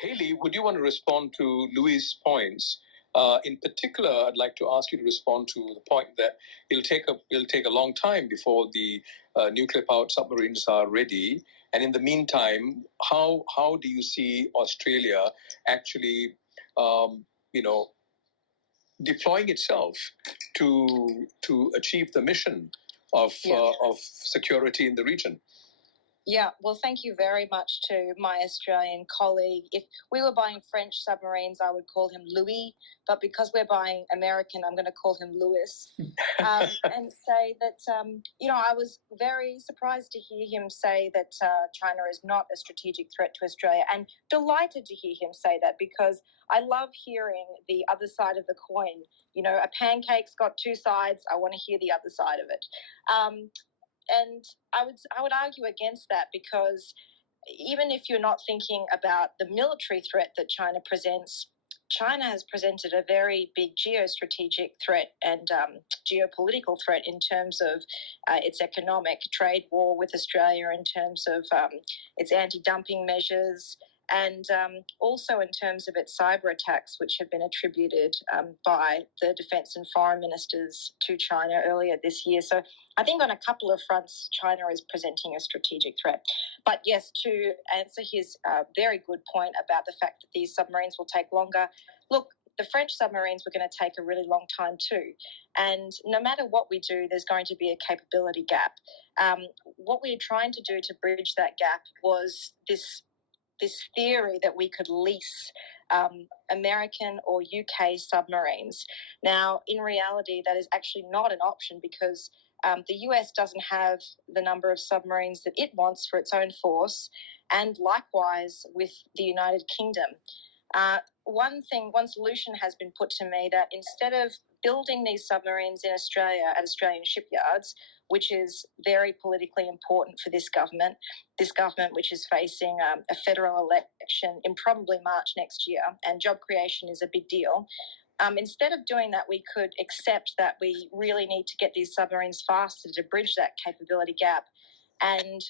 Hayley, would you want to respond to Louis' points? In particular, I'd like to ask you to respond to the point that it'll take a long time before the nuclear-powered submarines are ready. And in the meantime, how do you see Australia actually, you know, deploying itself to achieve the mission of security in the region? Yeah, well, thank you very much to my Australian colleague. If we were buying French submarines, I would call him Louis, but because we're buying American, I'm going to call him Louis. And say that, I was very surprised to hear him say that China is not a strategic threat to Australia, and delighted to hear him say that, because I love hearing the other side of the coin. You know, a pancake's got two sides. I want to hear the other side of it. And I would argue against that, because even if you're not thinking about the military threat that China presents, China has presented a very big geostrategic threat and geopolitical threat in terms of its economic trade war with Australia, in terms of its anti-dumping measures, and also in terms of its cyber attacks, which have been attributed by the defence and foreign ministers to China earlier this year. So I think on a couple of fronts, China is presenting a strategic threat. But yes, to answer his very good point about the fact that these submarines will take longer, look, the French submarines were going to take a really long time too. And no matter what we do, there's going to be a capability gap. What we're trying to do to bridge that gap was this theory that we could lease American or UK submarines. Now, in reality, that is actually not an option, because the US doesn't have the number of submarines that it wants for its own force, and likewise with the United Kingdom. One solution has been put to me, that instead of building these submarines in Australia at Australian shipyards, which is very politically important for this government which is facing a federal election in probably March next year, and job creation is a big deal. Instead of doing that, we could accept that we really need to get these submarines faster to bridge that capability gap. And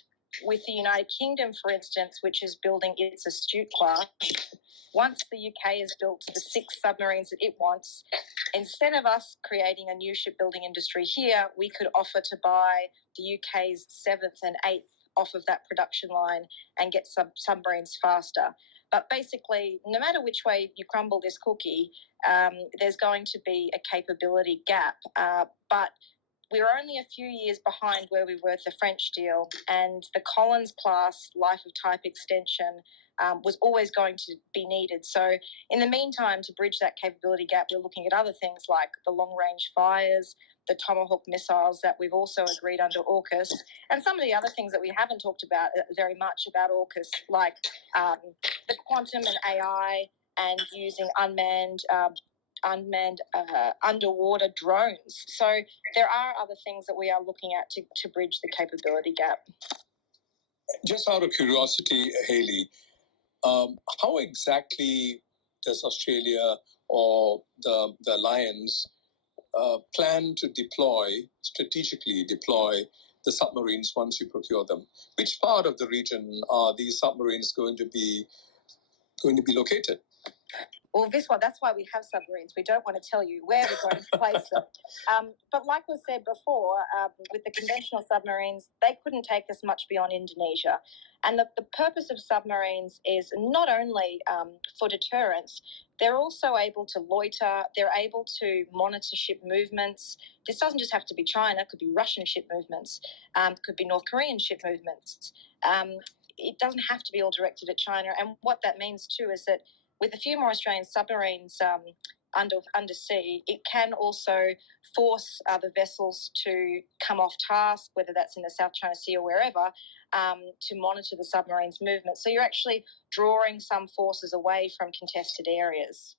with the United Kingdom, for instance, which is building its Astute class, once the UK has built the 6 submarines that it wants, instead of us creating a new shipbuilding industry here, we could offer to buy the UK's 7th and 8th off of that production line and get submarines faster. But basically, no matter which way you crumble this cookie, there's going to be a capability gap. But we're only a few years behind where we were with the French deal, and the Collins class life of type extension was always going to be needed. So in the meantime, to bridge that capability gap, we're looking at other things like the long-range fires, the Tomahawk missiles that we've also agreed under AUKUS, and some of the other things that we haven't talked about very much about AUKUS, like the quantum and AI, and using unmanned underwater drones. So there are other things that we are looking at to bridge the capability gap. Just out of curiosity, Hayley, how exactly does Australia or the Alliance plan to strategically deploy the submarines once you procure them? Which part of the region are these submarines going to be located? Well, that's why we have submarines. We don't want to tell you where we're going to place them. But like was said before, with the conventional submarines, they couldn't take us much beyond Indonesia. And the purpose of submarines is not only for deterrence, they're also able to loiter, they're able to monitor ship movements. This doesn't just have to be China, it could be Russian ship movements, could be North Korean ship movements. It doesn't have to be all directed at China. And what that means too is that with a few more Australian submarines undersea, it can also force the vessels to come off task, whether that's in the South China Sea or wherever, to monitor the submarine's movement. So you're actually drawing some forces away from contested areas.